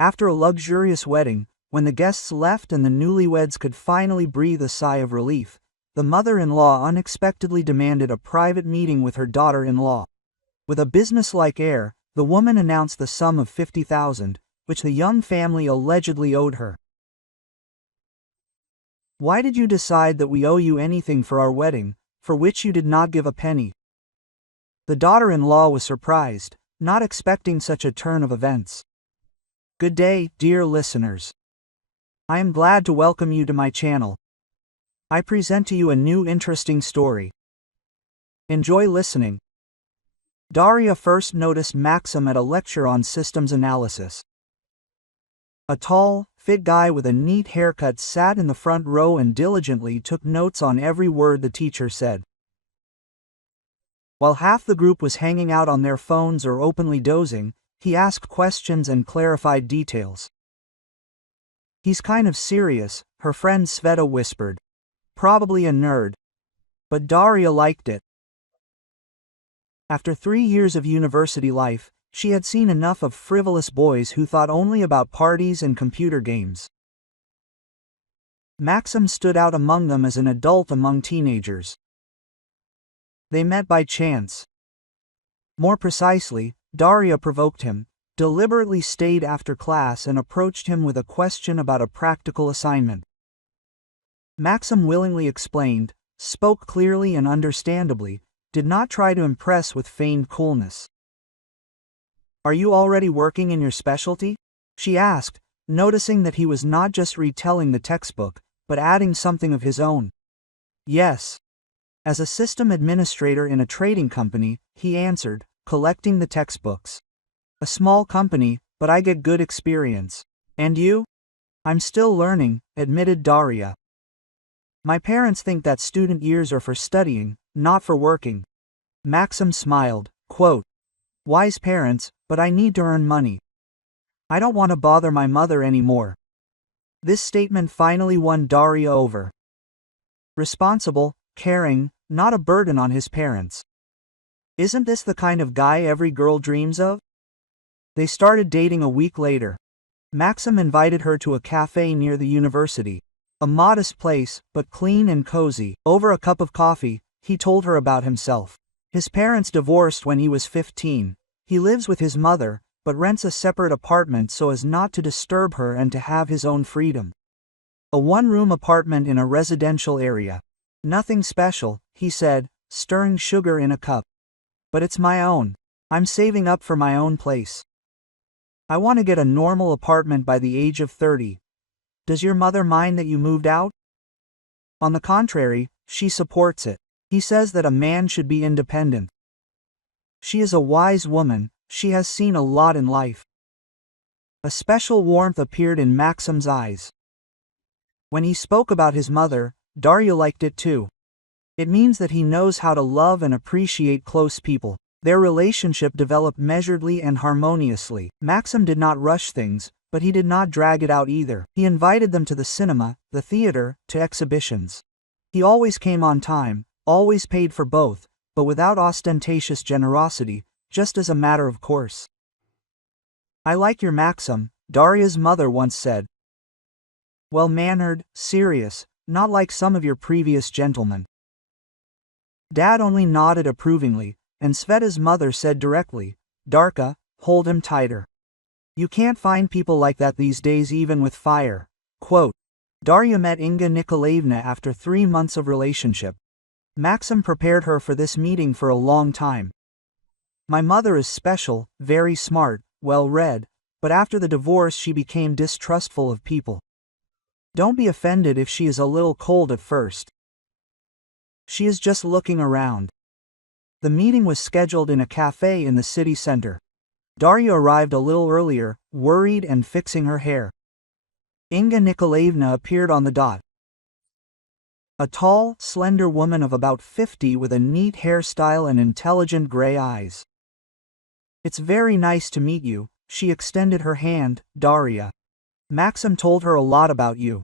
After a luxurious wedding, when the guests left and the newlyweds could finally breathe a sigh of relief, the mother-in-law unexpectedly demanded a private meeting with her daughter-in-law. With a business-like air, the woman announced the sum of $50,000, which the young family allegedly owed her. "Why did you decide that we owe you anything for our wedding, for which you did not give a penny?" The daughter-in-law was surprised, not expecting such a turn of events. Good day, dear listeners. I am glad to welcome you to my channel. I present to you a new interesting story. Enjoy listening. Daria first noticed Maxim at a lecture on systems analysis. A tall, fit guy with a neat haircut sat in the front row and diligently took notes on every word the teacher said. While half the group was hanging out on their phones or openly dozing, he asked questions and clarified details. "He's kind of serious," her friend Sveta whispered. "Probably a nerd." But Daria liked it. After 3 years of university life, she had seen enough of frivolous boys who thought only about parties and computer games. Maxim stood out among them as an adult among teenagers. They met by chance. More precisely, Daria provoked him, deliberately stayed after class and approached him with a question about a practical assignment. Maxim willingly explained, spoke clearly and understandably, did not try to impress with feigned coolness. "Are you already working in your specialty?" she asked, noticing that he was not just retelling the textbook, but adding something of his own. "Yes. As a system administrator in a trading company," he answered, collecting the textbooks. "A small company, but I get good experience. And you?" "I'm still learning," admitted Daria. "My parents think that student years are for studying, not for working." Maxim smiled, quote, "Wise parents, but I need to earn money. I don't want to bother my mother anymore." This statement finally won Daria over. Responsible, caring, not a burden on his parents. Isn't this the kind of guy every girl dreams of? They started dating a week later. Maxim invited her to a cafe near the university. A modest place, but clean and cozy. Over a cup of coffee, he told her about himself. His parents divorced when he was 15. He lives with his mother, but rents a separate apartment so as not to disturb her and to have his own freedom. A one-room apartment in a residential area. "Nothing special," he said, stirring sugar in a cup. "But it's my own. I'm saving up for my own place. I want to get a normal apartment by the age of 30. Does your mother mind that you moved out?" On the contrary, she supports it. He says that a man should be independent. She is a wise woman, she has seen a lot in life. A special warmth appeared in Maxim's eyes. When he spoke about his mother, Daria liked it too. It means that he knows how to love and appreciate close people. Their relationship developed measuredly and harmoniously. Maxim did not rush things, but he did not drag it out either. He invited them to the cinema, the theater, to exhibitions. He always came on time, always paid for both, but without ostentatious generosity, just as a matter of course. "I like your Maxim," Daria's mother once said. "Well-mannered, serious, not like some of your previous gentlemen." Dad only nodded approvingly, and Sveta's mother said directly, "Darka, hold him tighter. You can't find people like that these days even with fire." Quote, Daria met Inga Nikolaevna after 3 months of relationship. Maxim prepared her for this meeting for a long time. "My mother is special, very smart, well-read, but after the divorce she became distrustful of people. Don't be offended if she is a little cold at first. She is just looking around." The meeting was scheduled in a cafe in the city center. Daria arrived a little earlier, worried and fixing her hair. Inga Nikolaevna appeared on the dot. A tall, slender woman of about 50 with a neat hairstyle and intelligent gray eyes. "It's very nice to meet you," she extended her hand, "Daria. Maxim told her a lot about you."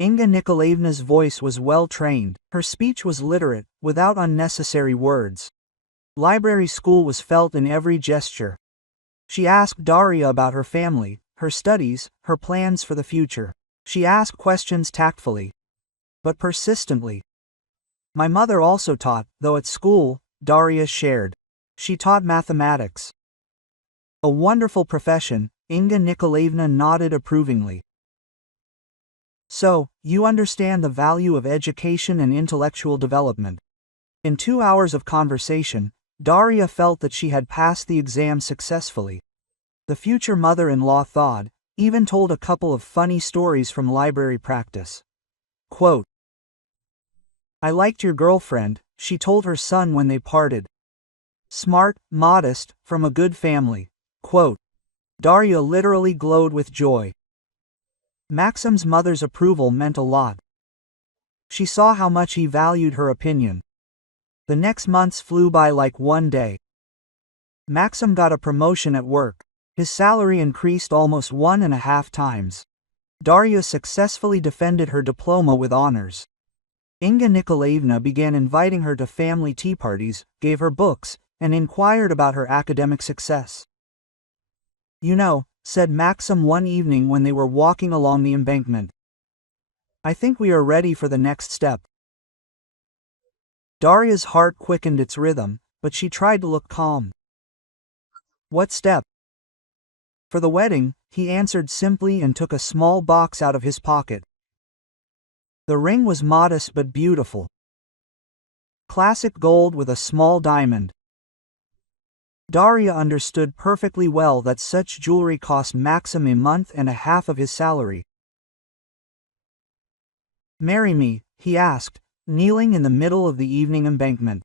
Inga Nikolaevna's voice was well-trained, her speech was literate, without unnecessary words. Library school was felt in every gesture. She asked Daria about her family, her studies, her plans for the future. She asked questions tactfully, but persistently. My mother also taught, though at school, Daria shared. She taught mathematics. A wonderful profession, Inga Nikolaevna nodded approvingly. So, you understand the value of education and intellectual development. In 2 hours of conversation, Daria felt that she had passed the exam successfully. The future mother-in-law thawed, even told a couple of funny stories from library practice. Quote, I liked your girlfriend, she told her son when they parted. Smart, modest, from a good family. Quote, Daria literally glowed with joy. Maxim's mother's approval meant a lot. She saw how much he valued her opinion. The next months flew by like one day. Maxim got a promotion at work. His salary increased almost 1.5 times. Daria successfully defended her diploma with honors. Inga Nikolaevna began inviting her to family tea parties, gave her books, and inquired about her academic success. You know, said Maxim one evening when they were walking along the embankment. I think we are ready for the next step. Daria's heart quickened its rhythm, but she tried to look calm. What step? For the wedding, he answered simply and took a small box out of his pocket. The ring was modest but beautiful. Classic gold with a small diamond. Daria understood perfectly well that such jewelry cost Maxim 1.5 months of his salary. Marry me, he asked, kneeling in the middle of the evening embankment.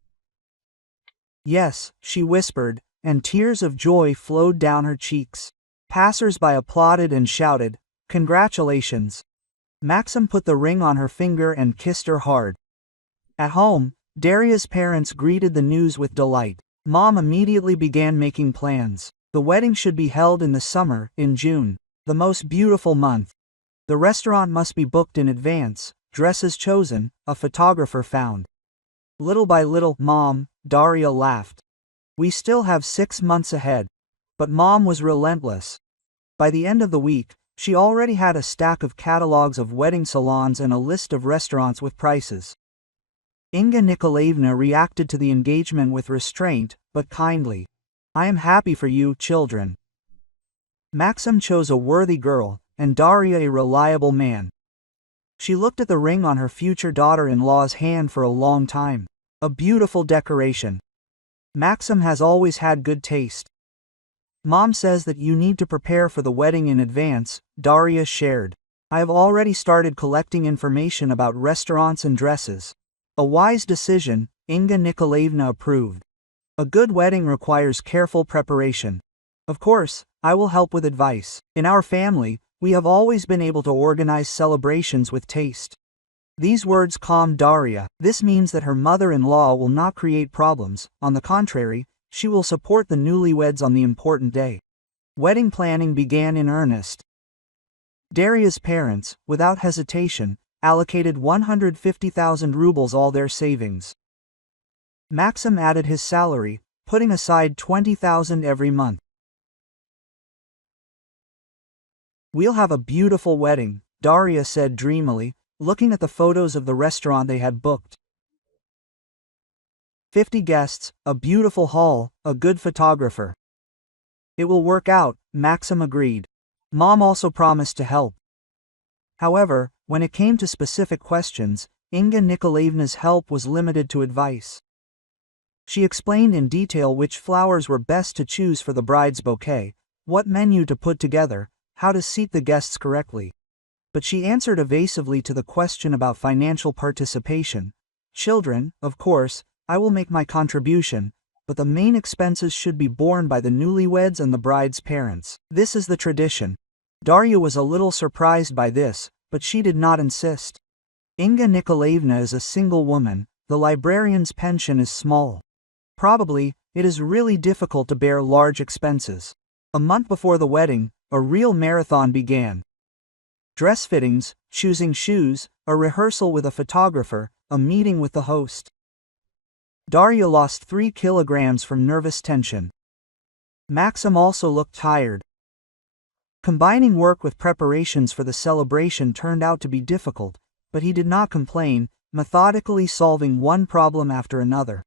Yes, she whispered, and tears of joy flowed down her cheeks. Passers-by applauded and shouted, Congratulations! Maxim put the ring on her finger and kissed her hard. At home, Daria's parents greeted the news with delight. Mom immediately began making plans. The wedding should be held in the summer, in June, the most beautiful month. The restaurant must be booked in advance, dresses chosen, a photographer found. Little by little, Mom, Daria laughed. We still have 6 months ahead. But Mom was relentless. By the end of the week, she already had a stack of catalogs of wedding salons and a list of restaurants with prices. Inga Nikolaevna reacted to the engagement with restraint, but kindly. I am happy for you, children. Maxim chose a worthy girl, and Daria a reliable man. She looked at the ring on her future daughter-in-law's hand for a long time. A beautiful decoration. Maxim has always had good taste. Mom says that you need to prepare for the wedding in advance, Daria shared. I have already started collecting information about restaurants and dresses. A wise decision, Inga Nikolaevna approved. A good wedding requires careful preparation. Of course, I will help with advice. In our family, we have always been able to organize celebrations with taste. These words calmed Daria. This means that her mother-in-law will not create problems. On the contrary, she will support the newlyweds on the important day. Wedding planning began in earnest. Daria's parents, without hesitation, allocated 150,000 rubles, all their savings. Maxim added his salary, putting aside 20,000 every month. We'll have a beautiful wedding, Daria said dreamily, looking at the photos of the restaurant they had booked. 50 guests, a beautiful hall, a good photographer. It will work out, Maxim agreed. Mom also promised to help. However, when it came to specific questions, Inga Nikolaevna's help was limited to advice. She explained in detail which flowers were best to choose for the bride's bouquet, what menu to put together, how to seat the guests correctly. But she answered evasively to the question about financial participation. Children, of course, I will make my contribution, but the main expenses should be borne by the newlyweds and the bride's parents. This is the tradition. Daria was a little surprised by this, but she did not insist. Inga Nikolaevna is a single woman, the librarian's pension is small. Probably, it is really difficult to bear large expenses. A month before the wedding, a real marathon began. Dress fittings, choosing shoes, a rehearsal with a photographer, a meeting with the host. Daria lost 3 kilograms from nervous tension. Maxim also looked tired. Combining work with preparations for the celebration turned out to be difficult, but he did not complain, methodically solving one problem after another.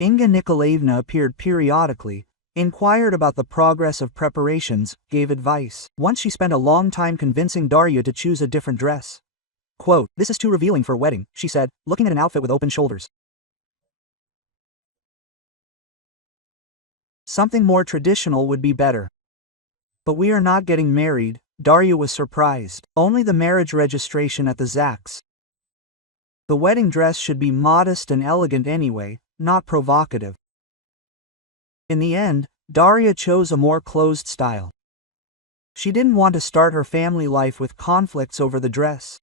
Inga Nikolaevna appeared periodically, inquired about the progress of preparations, gave advice. Once she spent a long time convincing Darya to choose a different dress. Quote, "This is too revealing for a wedding," she said, looking at an outfit with open shoulders. "Something more traditional would be better." "But we are not getting married," Darya was surprised. "Only the marriage registration at the ZACs. The wedding dress should be modest and elegant anyway, not provocative." In the end, Darya chose a more closed style. She didn't want to start her family life with conflicts over the dress.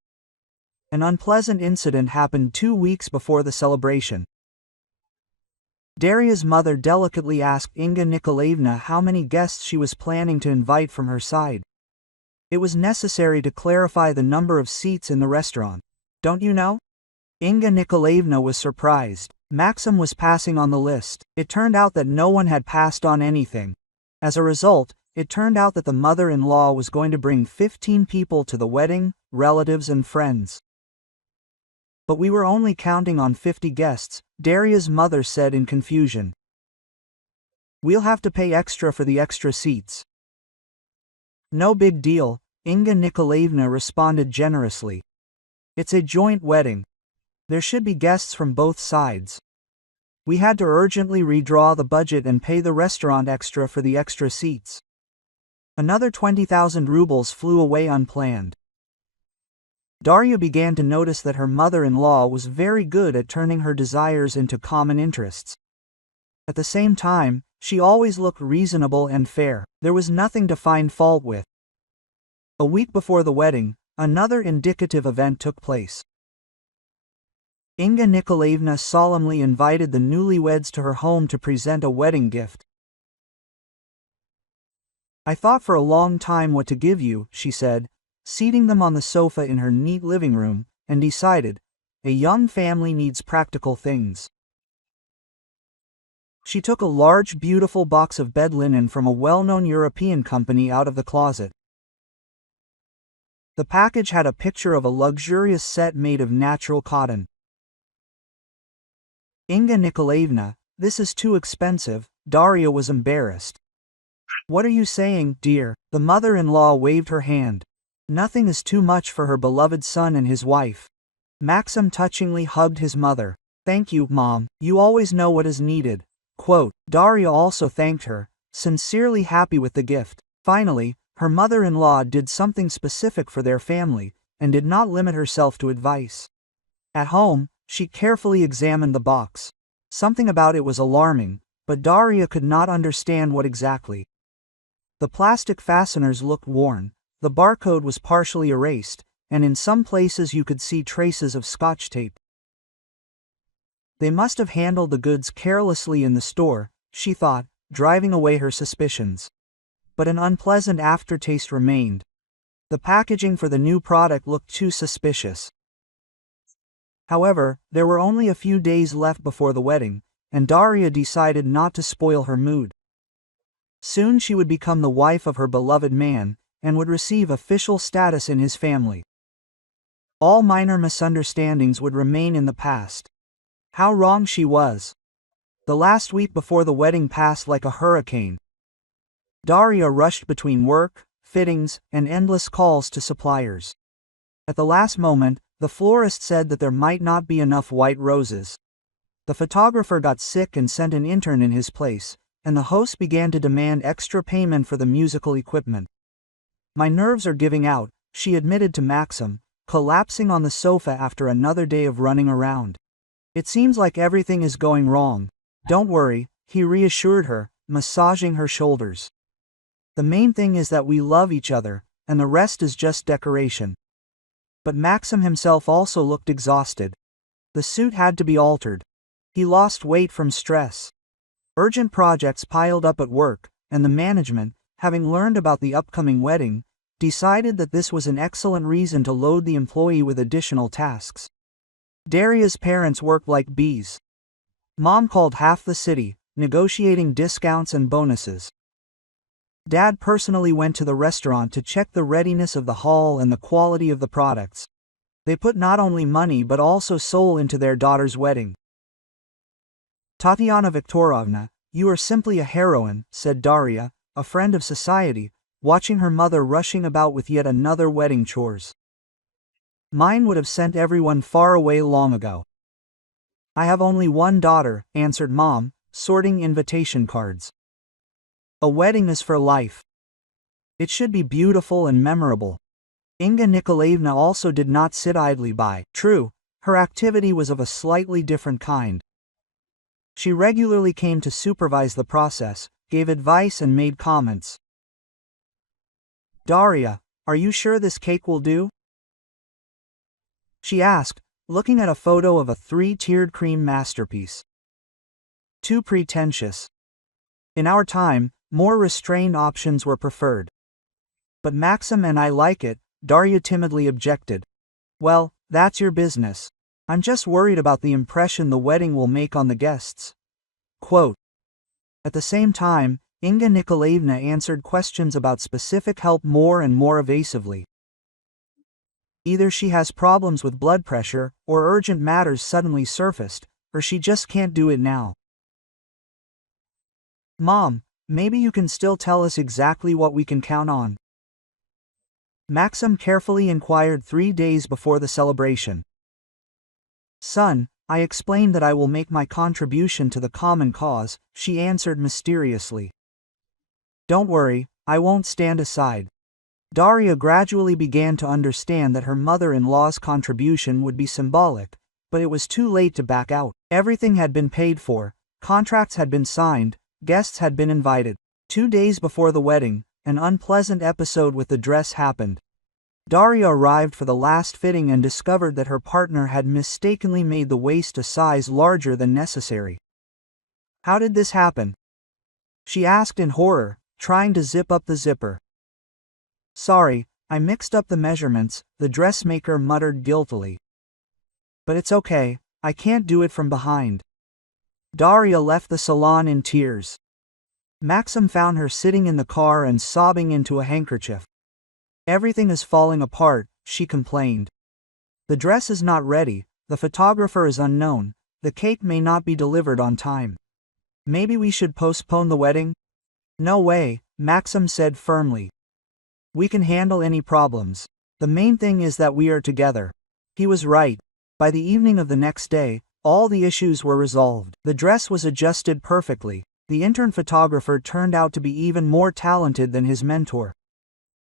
An unpleasant incident happened 2 weeks before the celebration. Darya's mother delicately asked Inga Nikolaevna how many guests she was planning to invite from her side. It was necessary to clarify the number of seats in the restaurant. "Don't you know?" Inga Nikolaevna was surprised. Maxim was passing on the list. It turned out that no one had passed on anything. As a result, it turned out that the mother-in-law was going to bring 15 people to the wedding, relatives and friends. "But we were only counting on 50 guests, Darya's mother said in confusion. "We'll have to pay extra for the extra seats." "No big deal," Inga Nikolaevna responded generously. "It's a joint wedding. There should be guests from both sides. We had to urgently redraw the budget and pay the restaurant extra for the extra seats." Another 20,000 rubles flew away unplanned. Darya began to notice that her mother-in-law was very good at turning her desires into common interests. At the same time, she always looked reasonable and fair. There was nothing to find fault with. A week before the wedding, another indicative event took place. Inga Nikolaevna solemnly invited the newlyweds to her home to present a wedding gift. "I thought for a long time what to give you," she said, seating them on the sofa in her neat living room, and decided, "A young family needs practical things." She took a large beautiful box of bed linen from a well-known European company out of the closet. The package had a picture of a luxurious set made of natural cotton. "Inga Nikolaevna, this is too expensive," Darya was embarrassed. "What are you saying, dear?" The mother-in-law waved her hand. "Nothing is too much for her beloved son and his wife." Maxim touchingly hugged his mother. "Thank you, Mom, you always know what is needed." Quote, Darya also thanked her, sincerely happy with the gift. Finally, her mother-in-law did something specific for their family, and did not limit herself to advice. At home, she carefully examined the box. Something about it was alarming, but Darya could not understand what exactly. The plastic fasteners looked worn, the barcode was partially erased, and in some places you could see traces of Scotch tape. They must have handled the goods carelessly in the store, she thought, driving away her suspicions. But an unpleasant aftertaste remained. The packaging for the new product looked too suspicious. However, there were only a few days left before the wedding, and Darya decided not to spoil her mood. Soon she would become the wife of her beloved man, and would receive official status in his family. All minor misunderstandings would remain in the past. How wrong she was. The last week before the wedding passed like a hurricane. Darya rushed between work, fittings, and endless calls to suppliers. At the last moment, the florist said that there might not be enough white roses. The photographer got sick and sent an intern in his place, and the host began to demand extra payment for the musical equipment. "My nerves are giving out," she admitted to Maxim, collapsing on the sofa after another day of running around. "It seems like everything is going wrong." "Don't worry," he reassured her, massaging her shoulders. "The main thing is that we love each other, and the rest is just decoration." But Maxim himself also looked exhausted. The suit had to be altered. He lost weight from stress. Urgent projects piled up at work, and the management, having learned about the upcoming wedding, decided that this was an excellent reason to load the employee with additional tasks. Darya's parents worked like bees. Mom called half the city, negotiating discounts and bonuses. Dad personally went to the restaurant to check the readiness of the hall and the quality of the products. They put not only money but also soul into their daughter's wedding. Tatiana Viktorovna, you are simply a heroine, said Daria, a friend of society, watching her mother rushing about with yet another wedding chores. Mine would have sent everyone far away long ago. I have only one daughter, answered Mom, sorting invitation cards. A wedding is for life. It should be beautiful and memorable. Inga Nikolaevna also did not sit idly by. True, her activity was of a slightly different kind. She regularly came to supervise the process, gave advice and made comments. Daria, are you sure this cake will do? She asked, looking at a photo of a 3-tiered cream masterpiece. Too pretentious. In our time, more restrained options were preferred. But Maxim and I like it, Daria timidly objected. Well, that's your business. I'm just worried about the impression the wedding will make on the guests. Quote. At the same time, Inga Nikolaevna answered questions about specific help more and more evasively. Either she has problems with blood pressure, or urgent matters suddenly surfaced, or she just can't do it now. Mom, maybe you can still tell us exactly what we can count on. Maxim carefully inquired 3 days before the celebration. Son, I explained that I will make my contribution to the common cause, she answered mysteriously. Don't worry, I won't stand aside. Daria gradually began to understand that her mother-in-law's contribution would be symbolic, but it was too late to back out. Everything had been paid for, contracts had been signed, guests had been invited. 2 days before the wedding, an unpleasant episode with the dress happened. Daria arrived for the last fitting and discovered that her partner had mistakenly made the waist a size larger than necessary. How did this happen? She asked in horror, trying to zip up the zipper. Sorry, I mixed up the measurements, the dressmaker muttered guiltily. But it's okay, I can't do it from behind. Daria left the salon in tears. Maxim found her sitting in the car and sobbing into a handkerchief. Everything is falling apart, she complained. The dress is not ready, the photographer is unknown, the cake may not be delivered on time. Maybe we should postpone the wedding? No way, Maxim said firmly. We can handle any problems. The main thing is that we are together. He was right. By the evening of the next day, all the issues were resolved. The dress was adjusted perfectly. The intern photographer turned out to be even more talented than his mentor.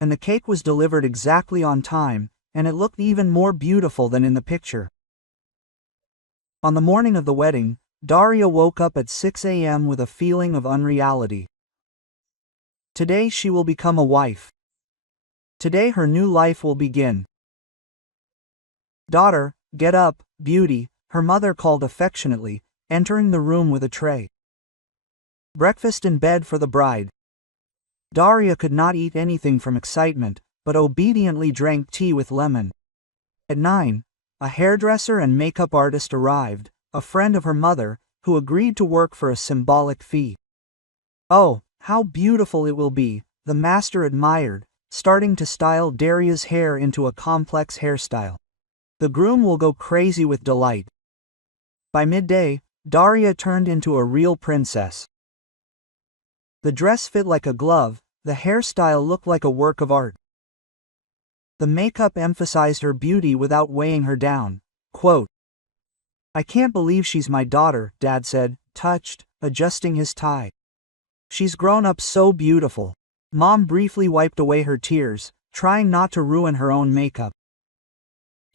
And the cake was delivered exactly on time, and it looked even more beautiful than in the picture. On the morning of the wedding, Daria woke up at 6 a.m. with a feeling of unreality. Today she will become a wife. Today her new life will begin. Daughter, get up, beauty, her mother called affectionately, entering the room with a tray. Breakfast in bed for the bride. Daria could not eat anything from excitement, but obediently drank tea with lemon. At 9, a hairdresser and makeup artist arrived, a friend of her mother, who agreed to work for a symbolic fee. Oh, how beautiful it will be, the master admired, starting to style Daria's hair into a complex hairstyle. The groom will go crazy with delight. By midday, Daria turned into a real princess. The dress fit like a glove, the hairstyle looked like a work of art. The makeup emphasized her beauty without weighing her down. Quote, I can't believe she's my daughter, Dad said, touched, adjusting his tie. She's grown up so beautiful. Mom briefly wiped away her tears, trying not to ruin her own makeup.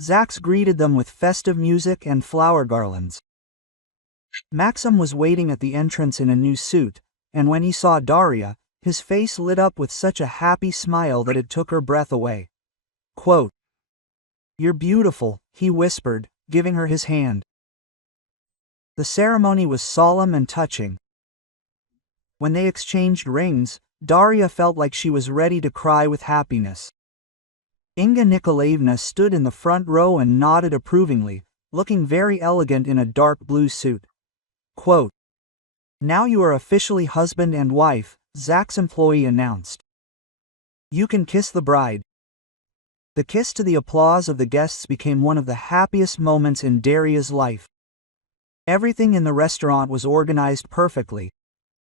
Zax greeted them with festive music and flower garlands. Maxim was waiting at the entrance in a new suit, and when he saw Daria, his face lit up with such a happy smile that it took her breath away. Quote, You're beautiful, he whispered, giving her his hand. The ceremony was solemn and touching. When they exchanged rings, Daria felt like she was ready to cry with happiness. Inga Nikolaevna stood in the front row and nodded approvingly, looking very elegant in a dark blue suit. Quote, Now you are officially husband and wife, Zach's employee announced. "You can kiss the bride." The kiss, to the applause of the guests, became one of the happiest moments in Daria's life. Everything in the restaurant was organized perfectly.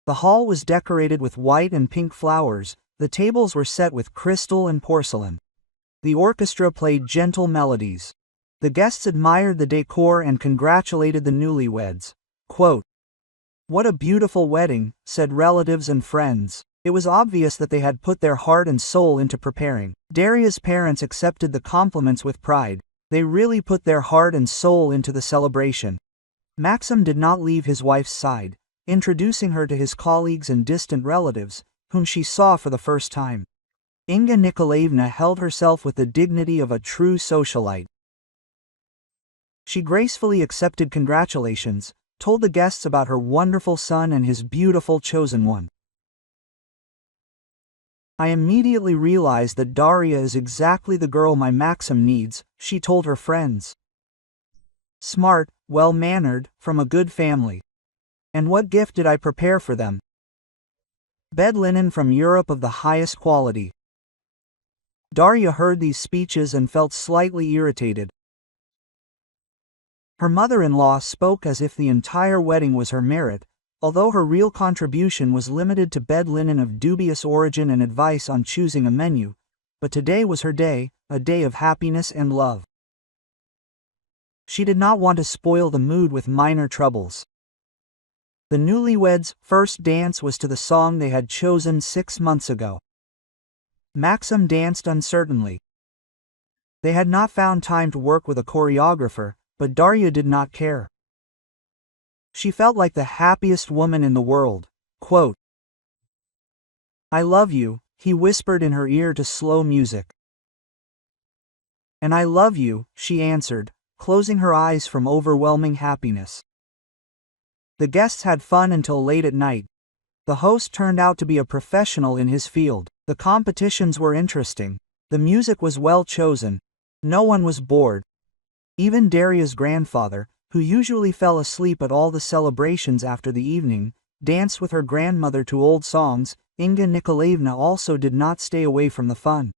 The hall was decorated with white and pink flowers, the tables were set with crystal and porcelain. The orchestra played gentle melodies. The guests admired the decor and congratulated the newlyweds. Quote, "What a beautiful wedding," said relatives and friends. It was obvious that they had put their heart and soul into preparing. Daria's parents accepted the compliments with pride. They really put their heart and soul into the celebration. Maxim did not leave his wife's side, introducing her to his colleagues and distant relatives, whom she saw for the first time. Inga Nikolaevna held herself with the dignity of a true socialite. She gracefully accepted congratulations, told the guests about her wonderful son and his beautiful chosen one. "I immediately realized that Daria is exactly the girl my Maxim needs," she told her friends. "Smart, well-mannered, from a good family. And what gift did I prepare for them? Bed linen from Europe of the highest quality." Daria heard these speeches and felt slightly irritated. Her mother-in-law spoke as if the entire wedding was her merit, although her real contribution was limited to bed linen of dubious origin and advice on choosing a menu. But today was her day, a day of happiness and love. She did not want to spoil the mood with minor troubles. The newlyweds' first dance was to the song they had chosen 6 months ago. Maxim danced uncertainly. They had not found time to work with a choreographer, but Daria did not care. She felt like the happiest woman in the world. Quote, "I love you," he whispered in her ear to slow music. "And I love you," she answered, closing her eyes from overwhelming happiness. The guests had fun until late at night. The host turned out to be a professional in his field. The competitions were interesting. The music was well chosen. No one was bored. Even Daria's grandfather, who usually fell asleep at all the celebrations after the evening, danced with her grandmother to old songs. Inga Nikolaevna also did not stay away from the fun.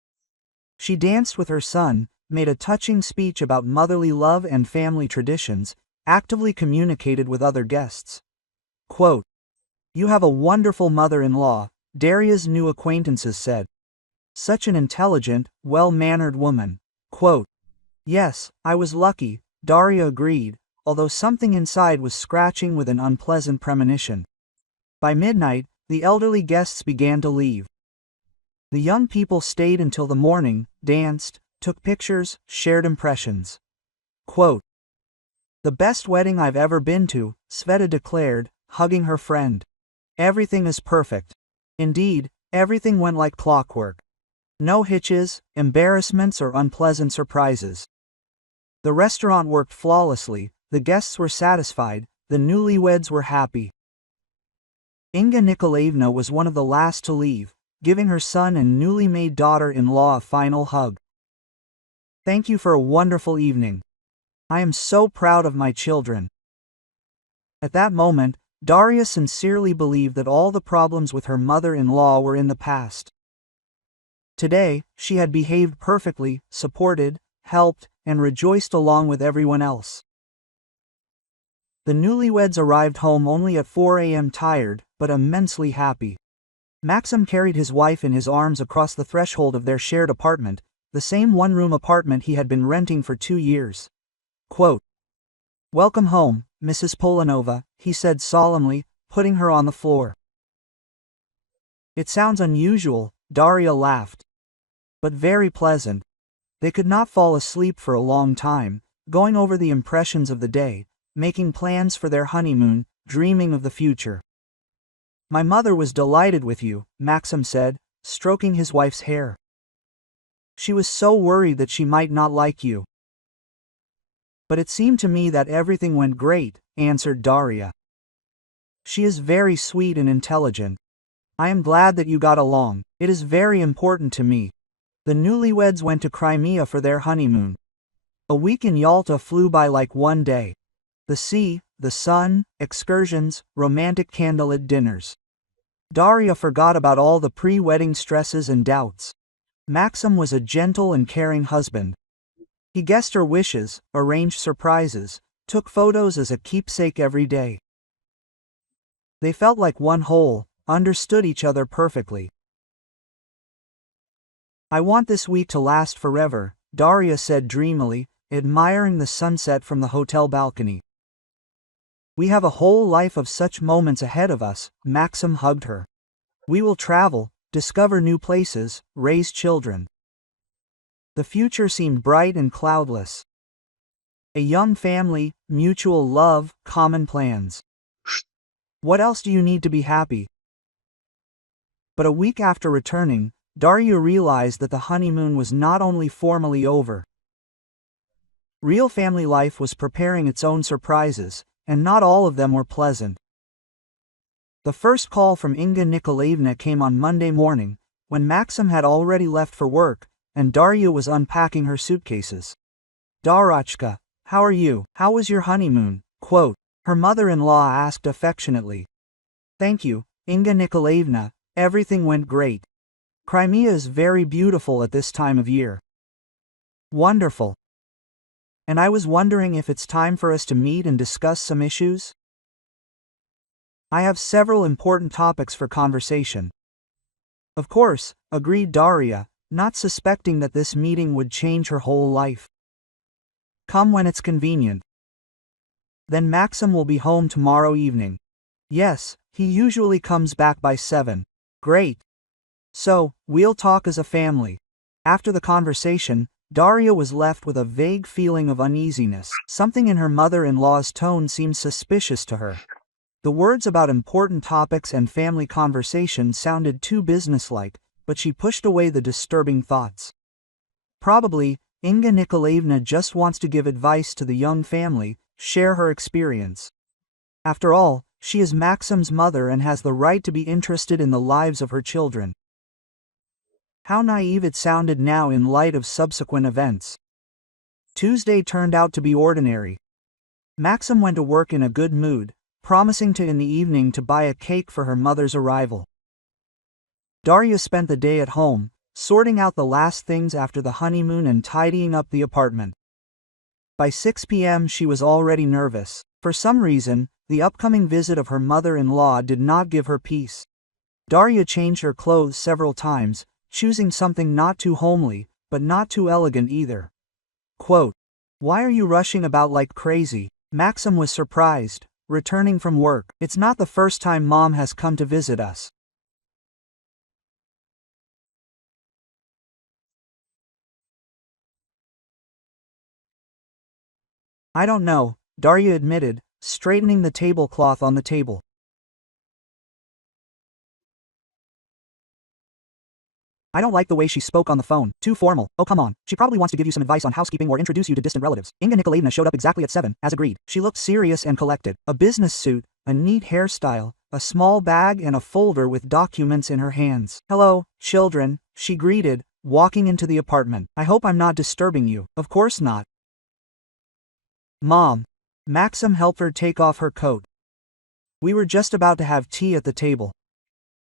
She danced with her son, made a touching speech about motherly love and family traditions, actively communicated with other guests. Quote, "You have a wonderful mother-in-law," Daria's new acquaintances said. "Such an intelligent, well-mannered woman." Quote, "Yes, I was lucky," Daria agreed, although something inside was scratching with an unpleasant premonition. By midnight, the elderly guests began to leave. The young people stayed until the morning, danced, took pictures, shared impressions. Quote, "The best wedding I've ever been to," Sveta declared, hugging her friend. "Everything is perfect. Indeed, everything went like clockwork. No hitches, embarrassments or unpleasant surprises. The restaurant worked flawlessly, the guests were satisfied, the newlyweds were happy." Inga Nikolaevna was one of the last to leave, giving her son and newly made daughter-in-law a final hug. "Thank you for a wonderful evening. I am so proud of my children." At that moment, Daria sincerely believed that all the problems with her mother-in-law were in the past. Today, she had behaved perfectly, supported, helped, and rejoiced along with everyone else. The newlyweds arrived home only at 4 a.m. tired, but immensely happy. Maxim carried his wife in his arms across the threshold of their shared apartment, the same one-room apartment he had been renting for 2 years. Quote, "Welcome home, Mrs. Polanova," he said solemnly, putting her on the floor. "It sounds unusual," Daria laughed. "But very pleasant." They could not fall asleep for a long time, going over the impressions of the day, making plans for their honeymoon, dreaming of the future. "My mother was delighted with you," Maxim said, stroking his wife's hair. "She was so worried that she might not like you." "But it seemed to me that everything went great," answered Daria. "She is very sweet and intelligent. I am glad that you got along. It is very important to me." The newlyweds went to Crimea for their honeymoon. A week in Yalta flew by like one day. The sea, the sun, excursions, romantic candlelit dinners. Daria forgot about all the pre-wedding stresses and doubts. Maxim was a gentle and caring husband. He guessed her wishes, arranged surprises, took photos as a keepsake every day. They felt like one whole, understood each other perfectly. "I want this week to last forever," Daria said dreamily, admiring the sunset from the hotel balcony. "We have a whole life of such moments ahead of us," Maxim hugged her. "We will travel, discover new places, raise children." The future seemed bright and cloudless. A young family, mutual love, common plans. What else do you need to be happy? But a week after returning, Daria realized that the honeymoon was not only formally over. Real family life was preparing its own surprises, and not all of them were pleasant. The first call from Inga Nikolaevna came on Monday morning, when Maxim had already left for work, and Daria was unpacking her suitcases. "Darachka, how are you? How was your honeymoon?" Quote, her mother-in-law asked affectionately. "Thank you, Inga Nikolaevna, everything went great. Crimea is very beautiful at this time of year." "Wonderful. And I was wondering if it's time for us to meet and discuss some issues?" "I have several important topics for conversation." "Of course," agreed Daria, not suspecting that this meeting would change her whole life. "Come when it's convenient." "Then Maxim will be home tomorrow evening." "Yes, he usually comes back by 7. "Great. So, we'll talk as a family." After the conversation, Daria was left with a vague feeling of uneasiness. Something in her mother-in-law's tone seemed suspicious to her. The words about important topics and family conversation sounded too businesslike, but she pushed away the disturbing thoughts. Probably, Inga Nikolaevna just wants to give advice to the young family, share her experience. After all, she is Maxim's mother and has the right to be interested in the lives of her children. How naive it sounded now in light of subsequent events. Tuesday turned out to be ordinary. Maxim went to work in a good mood, promising to in the evening to buy a cake for her mother's arrival. Daria spent the day at home, sorting out the last things after the honeymoon and tidying up the apartment. By 6 p.m. she was already nervous. For some reason, the upcoming visit of her mother-in-law did not give her peace. Daria changed her clothes several times, choosing something not too homely, but not too elegant either. Quote, "Why are you rushing about like crazy?" Maxim was surprised, returning from work. "It's not the first time Mom has come to visit us." "I don't know," Daria admitted, straightening the tablecloth on the table. "I don't like the way she spoke on the phone. Too formal. Oh come on. She probably wants to give you some advice on housekeeping or introduce you to distant relatives." Inga Nikolaevna showed up exactly at 7, as agreed. She looked serious and collected. A business suit, a neat hairstyle, a small bag and a folder with documents in her hands. "Hello, children," she greeted, walking into the apartment. "I hope I'm not disturbing you." "Of course not." "Mom." Maxim helped her take off her coat. "We were just about to have tea at the table."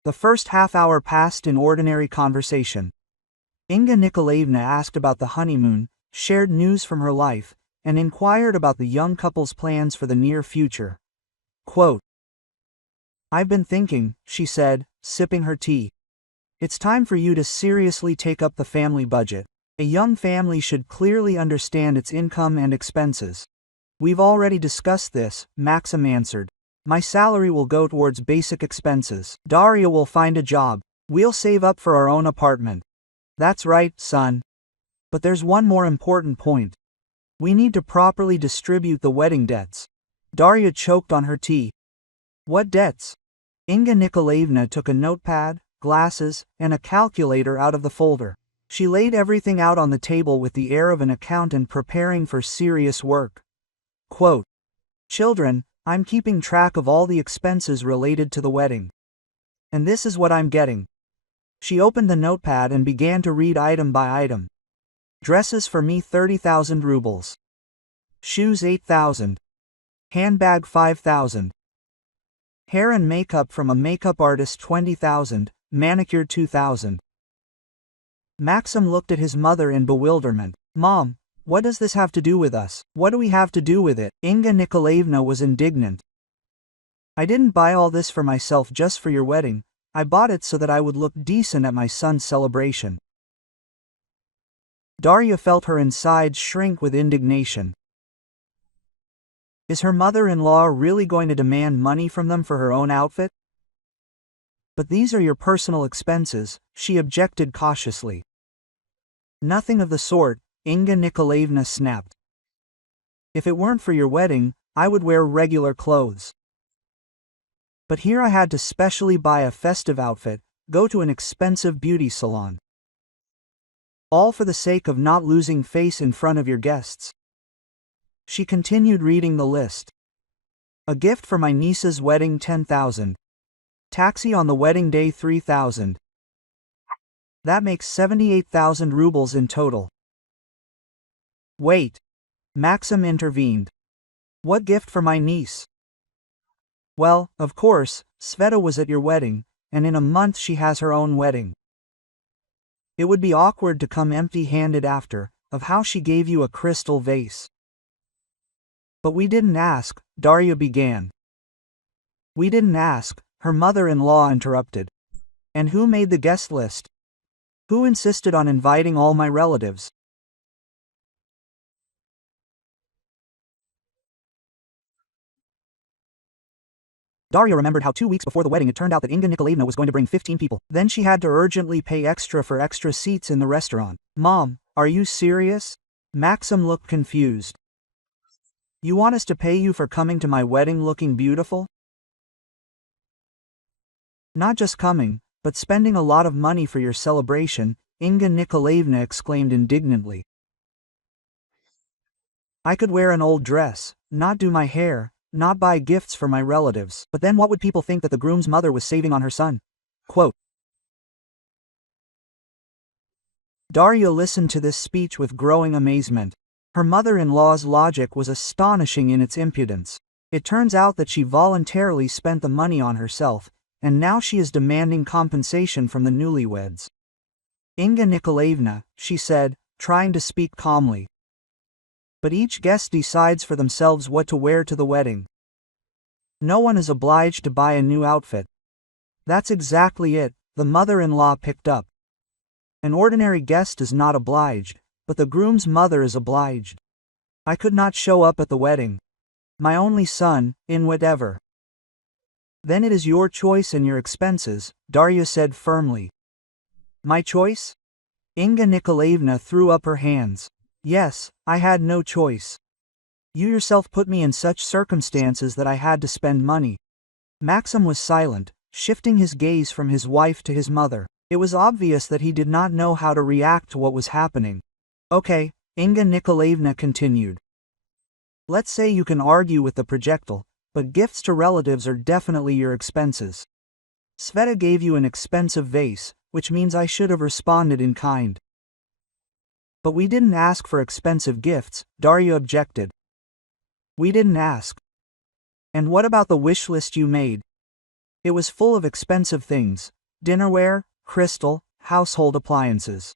The first half-hour passed in ordinary conversation. Inga Nikolaevna asked about the honeymoon, shared news from her life, and inquired about the young couple's plans for the near future. Quote, "I've been thinking," she said, sipping her tea. "It's time for you to seriously take up the family budget. A young family should clearly understand its income and expenses." "We've already discussed this," Maxim answered. "My salary will go towards basic expenses. Daria will find a job. We'll save up for our own apartment." "That's right, son. But there's one more important point. We need to properly distribute the wedding debts." Daria choked on her tea. "What debts?" Inga Nikolaevna took a notepad, glasses, and a calculator out of the folder. She laid everything out on the table with the air of an accountant preparing for serious work. Quote, "Children, I'm keeping track of all the expenses related to the wedding. And this is what I'm getting." She opened the notepad and began to read item by item. "Dresses for me 30,000 rubles. Shoes 8,000. Handbag 5,000. Hair and makeup from a makeup artist 20,000, manicure 2,000. Maxim looked at his mother in bewilderment. Mom, what does this have to do with us? What do we have to do with it? Inga Nikolaevna was indignant. I didn't buy all this for myself just for your wedding. I bought it so that I would look decent at my son's celebration. Darya felt her insides shrink with indignation. Is her mother-in-law really going to demand money from them for her own outfit? But these are your personal expenses, she objected cautiously. Nothing of the sort, Inga Nikolaevna snapped. If it weren't for your wedding, I would wear regular clothes. But here I had to specially buy a festive outfit, go to an expensive beauty salon. All for the sake of not losing face in front of your guests. She continued reading the list. A gift for my niece's wedding 10,000. Taxi on the wedding day 3,000. That makes 78,000 rubles in total. Wait. Maxim intervened. What gift for my niece? Well, of course, Sveta was at your wedding, and in a month she has her own wedding. It would be awkward to come empty-handed after, of how she gave you a crystal vase. But we didn't ask, Darya began. We didn't ask, her mother-in-law interrupted. And who made the guest list? Who insisted on inviting all my relatives? Darya remembered how 2 weeks before the wedding it turned out that Inga Nikolaevna was going to bring 15 people. Then she had to urgently pay extra for extra seats in the restaurant. Mom, are you serious? Maxim looked confused. You want us to pay you for coming to my wedding looking beautiful? Not just coming, but spending a lot of money for your celebration, Inga Nikolaevna exclaimed indignantly. I could wear an old dress, not do my hair, not buy gifts for my relatives, but then what would people think that the groom's mother was saving on her son? Quote. Darya listened to this speech with growing amazement. Her mother-in-law's logic was astonishing in its impudence. It turns out that she voluntarily spent the money on herself, and now she is demanding compensation from the newlyweds. Inga Nikolaevna, she said, trying to speak calmly. But each guest decides for themselves what to wear to the wedding. No one is obliged to buy a new outfit. That's exactly it, the mother-in-law picked up. An ordinary guest is not obliged, but the groom's mother is obliged. I could not show up at the wedding. My only son, in whatever. Then it is your choice and your expenses, Darya said firmly. My choice? Inga Nikolaevna threw up her hands. Yes, I had no choice. You yourself put me in such circumstances that I had to spend money. Maxim was silent, shifting his gaze from his wife to his mother. It was obvious that he did not know how to react to what was happening. Okay, Inga Nikolaevna continued. Let's say you can argue with the projectile, but gifts to relatives are definitely your expenses. Sveta gave you an expensive vase, which means I should have responded in kind. But we didn't ask for expensive gifts, Darya objected. We didn't ask. And what about the wish list you made? It was full of expensive things, dinnerware, crystal, household appliances.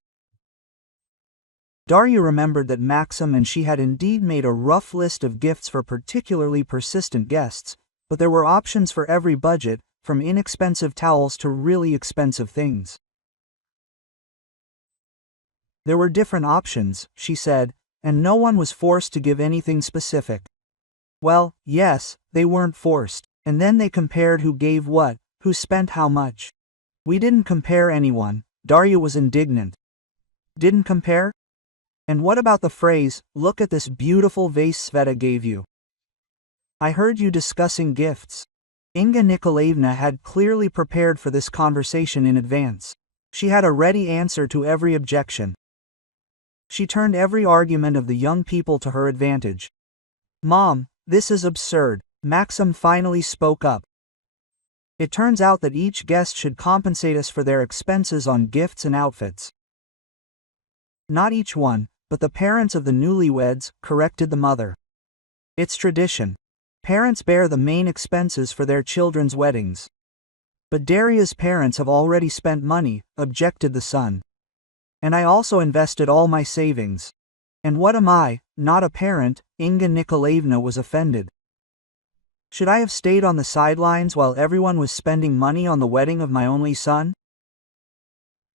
Darya remembered that Maxim and she had indeed made a rough list of gifts for particularly persistent guests, but there were options for every budget, from inexpensive towels to really expensive things. There were different options, she said, and no one was forced to give anything specific. Well, yes, they weren't forced, and then they compared who gave what, who spent how much. We didn't compare anyone, Darya was indignant. Didn't compare? And what about the phrase, look at this beautiful vase Sveta gave you? I heard you discussing gifts. Inga Nikolaevna had clearly prepared for this conversation in advance. She had a ready answer to every objection. She turned every argument of the young people to her advantage. Mom, this is absurd, Maxim finally spoke up. It turns out that each guest should compensate us for their expenses on gifts and outfits. Not each one, but the parents of the newlyweds, corrected the mother. It's tradition. Parents bear the main expenses for their children's weddings. But Daria's parents have already spent money, objected the son. And I also invested all my savings. And what am I, not a parent? Inga Nikolaevna was offended. Should I have stayed on the sidelines while everyone was spending money on the wedding of my only son?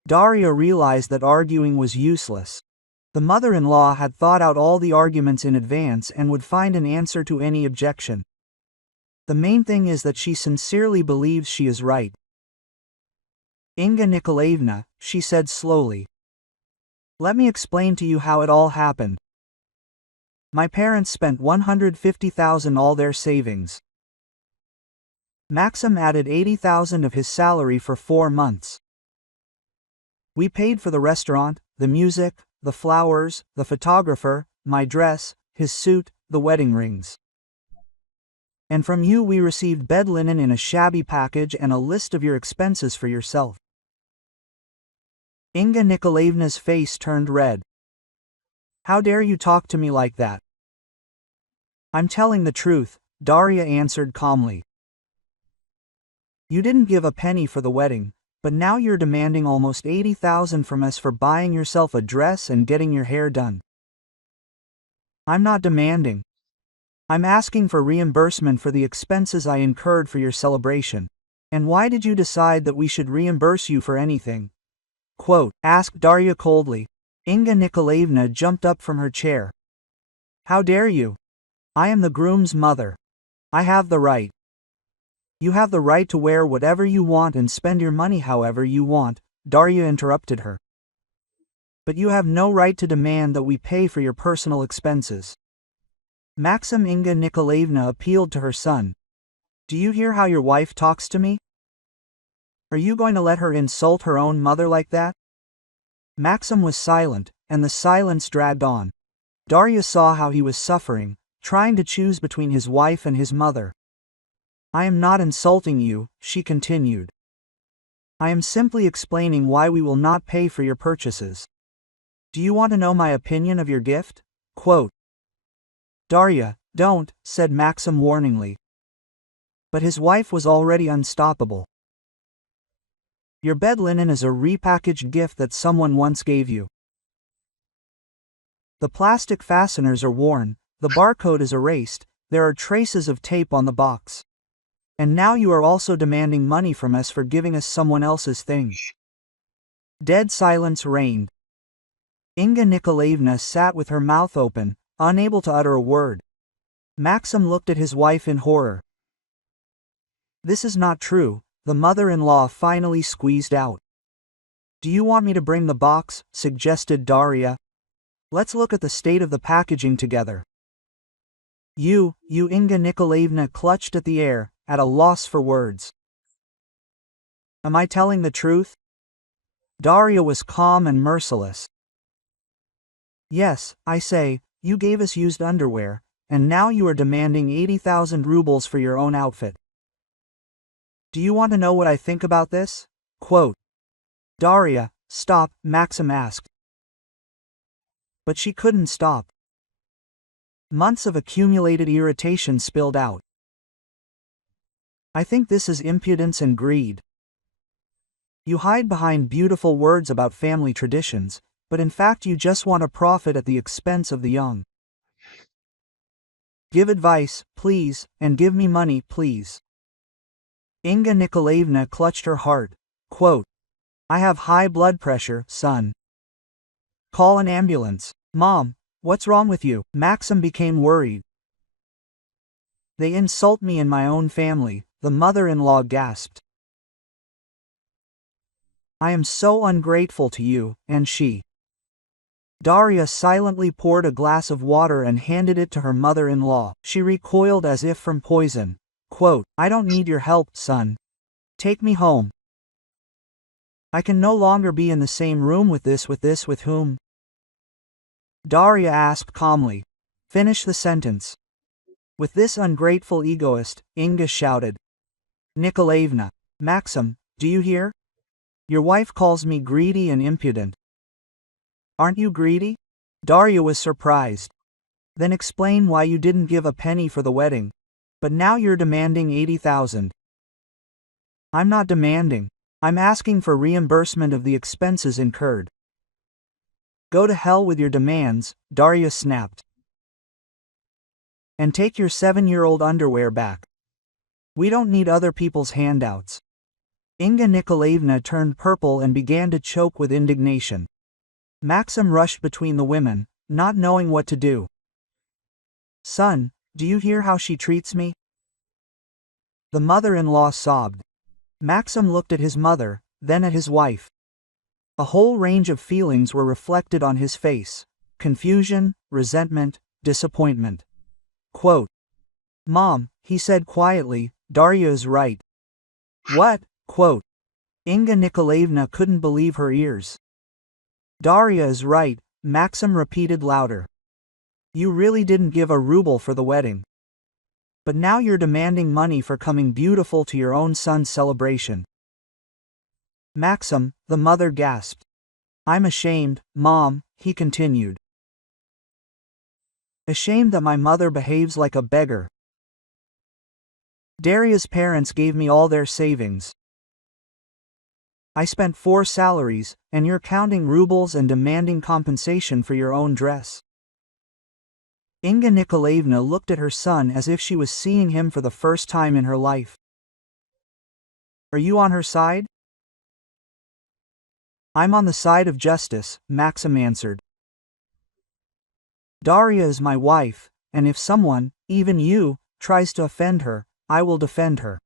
Daria realized that arguing was useless. The mother-in-law had thought out all the arguments in advance and would find an answer to any objection. The main thing is that she sincerely believes she is right. Inga Nikolaevna, she said slowly. Let me explain to you how it all happened. My parents spent 150,000 all their savings. Maxim added 80,000 of his salary for 4 months. We paid for the restaurant, the music, the flowers, the photographer, my dress, his suit, the wedding rings. And from you we received bed linen in a shabby package and a list of your expenses for yourself. Inga Nikolaevna's face turned red. How dare you talk to me like that? I'm telling the truth, Daria answered calmly. You didn't give a penny for the wedding, but now you're demanding almost 80,000 from us for buying yourself a dress and getting your hair done. I'm not demanding. I'm asking for reimbursement for the expenses I incurred for your celebration. And why did you decide that we should reimburse you for anything? Asked Daria coldly. Inga Nikolaevna jumped up from her chair. How dare you? I am the groom's mother. I have the right. You have the right to wear whatever you want and spend your money however you want, Daria interrupted her. But you have no right to demand that we pay for your personal expenses. Maxim Inga Nikolaevna appealed to her son. Do you hear how your wife talks to me? Are you going to let her insult her own mother like that? Maxim was silent, and the silence dragged on. Daria saw how he was suffering, trying to choose between his wife and his mother. I am not insulting you, she continued. I am simply explaining why we will not pay for your purchases. Do you want to know my opinion of your gift? Daria, don't, said Maxim warningly. But his wife was already unstoppable. Your bed linen is a repackaged gift that someone once gave you. The plastic fasteners are worn, the barcode is erased, there are traces of tape on the box. And now you are also demanding money from us for giving us someone else's thing. Dead silence reigned. Inga Nikolaevna sat with her mouth open, unable to utter a word. Maxim looked at his wife in horror. This is not true, the mother-in-law finally squeezed out. Do you want me to bring the box? Suggested Daria. Let's look at the state of the packaging together. You Inga Nikolaevna clutched at the air, at a loss for words. Am I telling the truth? Daria was calm and merciless. Yes, I say, you gave us used underwear, and now you are demanding 80,000 rubles for your own outfit. Do you want to know what I think about this? Daria, stop, Maxim asked. But she couldn't stop. Months of accumulated irritation spilled out. I think this is impudence and greed. You hide behind beautiful words about family traditions, but in fact you just want to profit at the expense of the young. Give advice, please, and give me money, please. Inga Nikolaevna clutched her heart. I have high blood pressure, son. Call an ambulance. Mom, what's wrong with you? Maxim became worried. They insult me in my own family, the mother-in-law gasped. I am so ungrateful to you, and she. Daria silently poured a glass of water and handed it to her mother-in-law. She recoiled as if from poison. I don't need your help, son. Take me home. I can no longer be in the same room with whom? Daria asked calmly. Finish the sentence. With this ungrateful egoist, Inga shouted. Nikolaevna. Maxim, do you hear? Your wife calls me greedy and impudent. Aren't you greedy? Daria was surprised. Then explain why you didn't give a penny for the wedding. But now you're demanding 80,000. I'm not demanding. I'm asking for reimbursement of the expenses incurred. Go to hell with your demands, Daria snapped. And take your 7-year-old underwear back. We don't need other people's handouts. Inga Nikolaevna turned purple and began to choke with indignation. Maxim rushed between the women, not knowing what to do. Son, do you hear how she treats me? The mother-in-law sobbed. Maxim looked at his mother, then at his wife. A whole range of feelings were reflected on his face: confusion, resentment, disappointment. Quote, Mom, he said quietly, Daria is right. What? Quote. Inga Nikolaevna couldn't believe her ears. Daria is right, Maxim repeated louder. You really didn't give a ruble for the wedding. But now you're demanding money for coming beautiful to your own son's celebration. Maxim, the mother gasped. I'm ashamed, Mom, he continued. Ashamed that my mother behaves like a beggar. Daria's parents gave me all their savings. I spent 4 salaries, and you're counting rubles and demanding compensation for your own dress. Inga Nikolaevna looked at her son as if she was seeing him for the first time in her life. Are you on her side? I'm on the side of justice, Maxim answered. Daria is my wife, and if someone, even you, tries to offend her, I will defend her.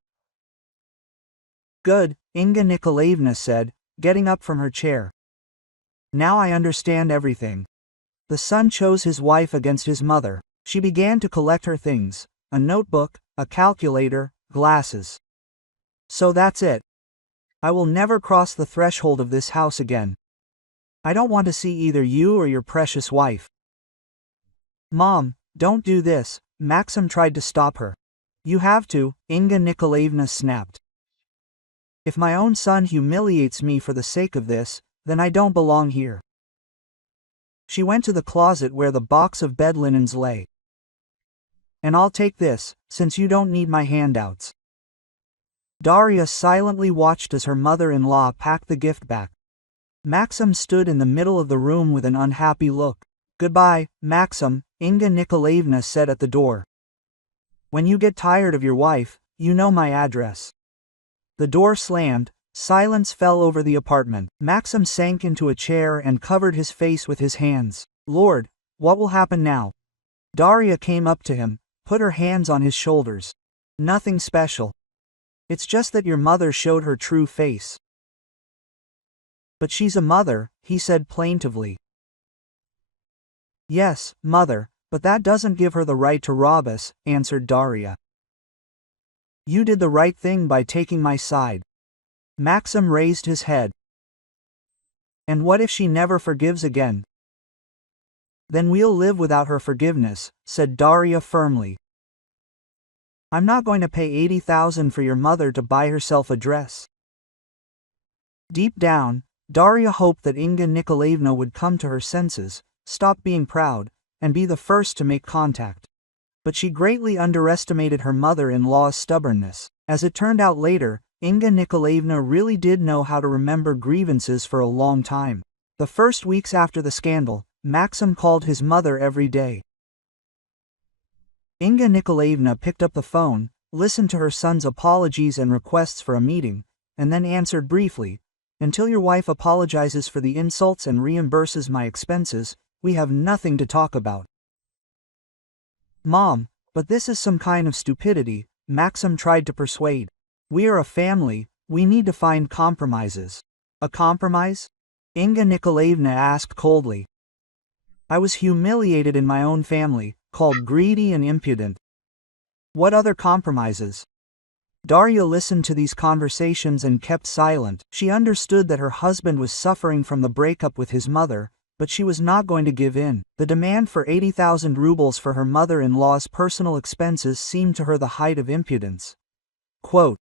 Good, Inga Nikolaevna said, getting up from her chair. Now I understand everything. The son chose his wife against his mother. She began to collect her things: a notebook, a calculator, glasses. So that's it. I will never cross the threshold of this house again. I don't want to see either you or your precious wife. Mom, don't do this, Maxim tried to stop her. You have to, Inga Nikolaevna snapped. If my own son humiliates me for the sake of this, then I don't belong here. She went to the closet where the box of bed linens lay. And I'll take this, since you don't need my handouts. Daria silently watched as her mother-in-law packed the gift back. Maxim stood in the middle of the room with an unhappy look. Goodbye, Maxim, Inga Nikolaevna said at the door. When you get tired of your wife, you know my address. The door slammed, silence fell over the apartment. Maxim sank into a chair and covered his face with his hands. Lord, what will happen now? Daria came up to him, put her hands on his shoulders. Nothing special. It's just that your mother showed her true face. But she's a mother, he said plaintively. Yes, mother, but that doesn't give her the right to rob us, answered Daria. You did the right thing by taking my side. Maxim raised his head. And what if she never forgives again? Then we'll live without her forgiveness, said Daria firmly. I'm not going to pay 80,000 for your mother to buy herself a dress. Deep down, Daria hoped that Inga Nikolaevna would come to her senses, stop being proud, and be the first to make contact. But she greatly underestimated her mother-in-law's stubbornness. As it turned out later, Inga Nikolaevna really did know how to remember grievances for a long time. The first weeks after the scandal, Maxim called his mother every day. Inga Nikolaevna picked up the phone, listened to her son's apologies and requests for a meeting, and then answered briefly, Until your wife apologizes for the insults and reimburses my expenses, we have nothing to talk about. Mom, but this is some kind of stupidity, Maxim tried to persuade. We are a family, we need to find compromises. A compromise? Inga Nikolaevna asked coldly. I was humiliated in my own family, called greedy and impudent. What other compromises? Daria listened to these conversations and kept silent. She understood that her husband was suffering from the breakup with his mother, but she was not going to give in. The demand for 80,000 rubles for her mother-in-law's personal expenses seemed to her the height of impudence. Quote,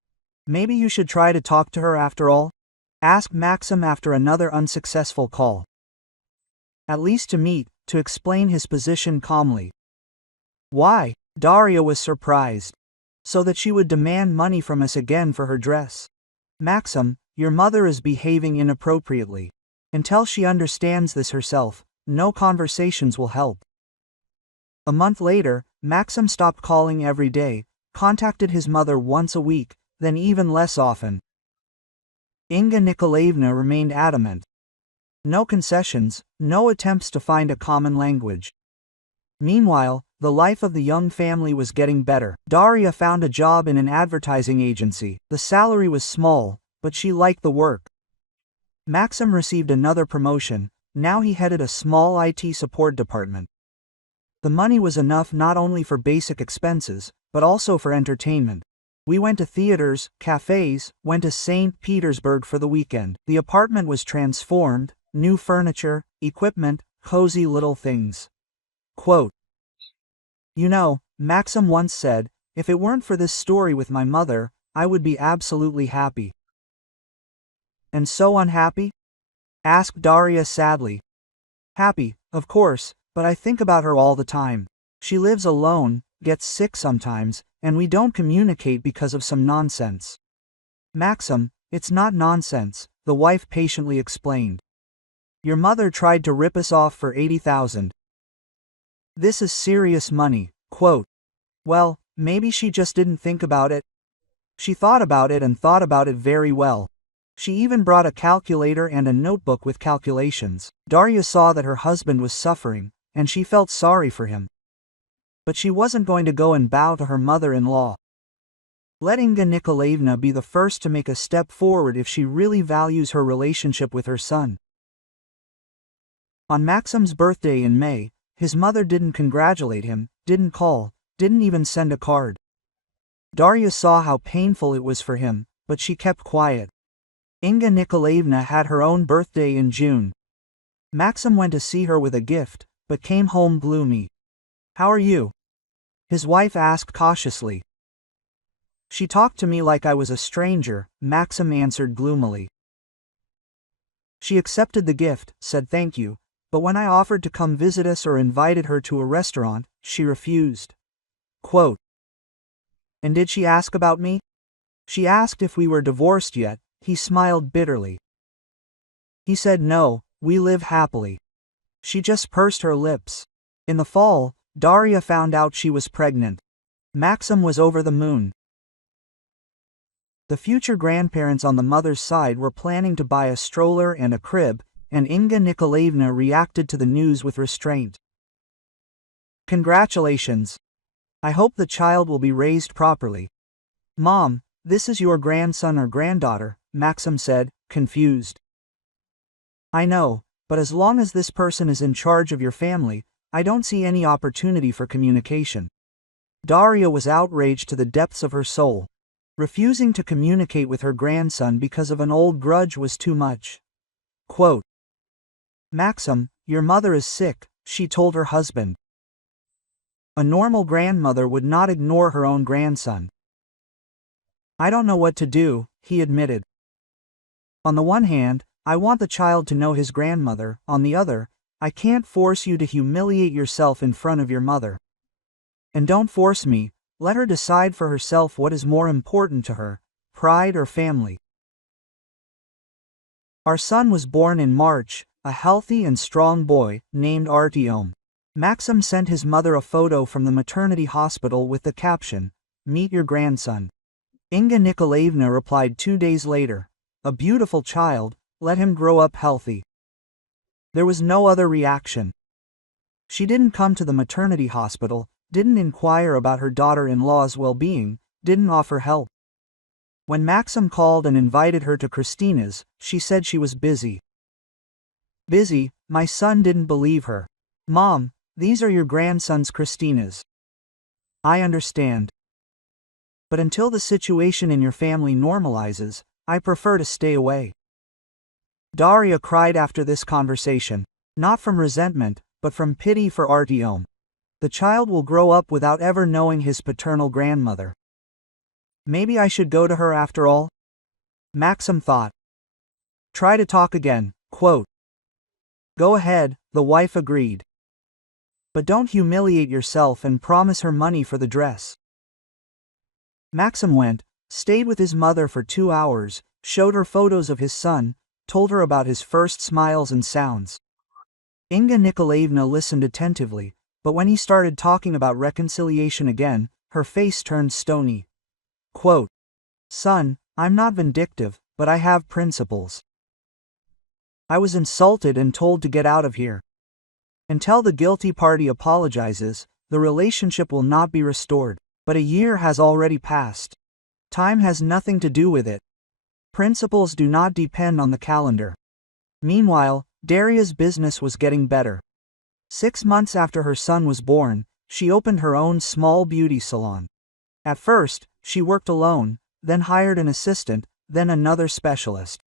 Maybe you should try to talk to her after all? Asked Maxim after another unsuccessful call. At least to meet, to explain his position calmly. Why? Daria was surprised. so that she would demand money from us again for her dress. Maxim, your mother is behaving inappropriately. Until she understands this herself, no conversations will help. A month later, Maxim stopped calling every day, contacted his mother once a week, then even less often. Inga Nikolaevna remained adamant. No concessions, no attempts to find a common language. Meanwhile, the life of the young family was getting better. Daria found a job in an advertising agency. The salary was small, but she liked the work. Maxim received another promotion. Now he headed a small IT support department. The money was enough not only for basic expenses, but also for entertainment. We went to theaters, cafes, went to St. Petersburg for the weekend. The apartment was transformed, new furniture, equipment, cozy little things. Quote, "You know, Maxim once said, if it weren't for this story with my mother, I would be absolutely happy." "And so unhappy?" asked Daria sadly. "Happy, of course, but I think about her all the time. She lives alone, gets sick sometimes, and we don't communicate because of some nonsense." "Maxim, it's not nonsense," the wife patiently explained. "Your mother tried to rip us off for 80,000. This is serious money." Quote, "Well, maybe she just didn't think about it. She thought about it and thought about it very well. She even brought a calculator and a notebook with calculations." Daria saw that her husband was suffering, and she felt sorry for him. But she wasn't going to go and bow to her mother-in-law. Let Inga Nikolaevna be the first to make a step forward if she really values her relationship with her son. On Maxim's birthday in May, his mother didn't congratulate him, didn't call, didn't even send a card. Daria saw how painful it was for him, but she kept quiet. Inga Nikolaevna had her own birthday in June. Maxim went to see her with a gift, but came home gloomy. "How are you?" his wife asked cautiously. "She talked to me like I was a stranger," Maxim answered gloomily. "She accepted the gift, said thank you, but when I offered to come visit us or invited her to a restaurant, she refused." Quote, "And did she ask about me?" "She asked if we were divorced yet." He smiled bitterly. He said no, we live happily. She just pursed her lips. In the fall, Daria found out she was pregnant. Maxim was over the moon. The future grandparents on the mother's side were planning to buy a stroller and a crib, and Inga Nikolaevna reacted to the news with restraint. "Congratulations. I hope the child will be raised properly." "Mom, this is your grandson or granddaughter," Maxim said, confused. "I know, but as long as this person is in charge of your family, I don't see any opportunity for communication." Daria was outraged to the depths of her soul. Refusing to communicate with her grandson because of an old grudge was too much. Quote, "Maxim, your mother is sick," she told her husband. A normal grandmother would not ignore her own grandson. "I don't know what to do," he admitted. "On the one hand, I want the child to know his grandmother, on the other, I can't force you to humiliate yourself in front of your mother. And don't force me, let her decide for herself what is more important to her, pride or family." Our son was born in March, a healthy and strong boy, named Artyom. Maxim sent his mother a photo from the maternity hospital with the caption, "Meet your grandson." Inga Nikolaevna replied 2 days later, "A beautiful child, let him grow up healthy." There was no other reaction. She didn't come to the maternity hospital, didn't inquire about her daughter-in-law's well-being, didn't offer help. When Maxim called and invited her to Christina's, she said she was busy. Busy, my son didn't believe her. "Mom, these are your grandson's Christina's." "I understand. But until the situation in your family normalizes, I prefer to stay away." Daria cried after this conversation, not from resentment, but from pity for Artyom. The child will grow up without ever knowing his paternal grandmother. Maybe I should go to her after all? Maxim thought. Try to talk again. Quote. Go ahead, the wife agreed. But don't humiliate yourself and promise her money for the dress. Maxim went, stayed with his mother for 2 hours, showed her photos of his son, told her about his first smiles and sounds. Inga Nikolaevna listened attentively, but when he started talking about reconciliation again, her face turned stony. Quote, "Son, I'm not vindictive, but I have principles. I was insulted and told to get out of here. Until the guilty party apologizes, the relationship will not be restored. But a year has already passed. Time has nothing to do with it. Principles do not depend on the calendar." Meanwhile, Daria's business was getting better. 6 months after her son was born, she opened her own small beauty salon. At first, she worked alone, then hired an assistant, then another specialist.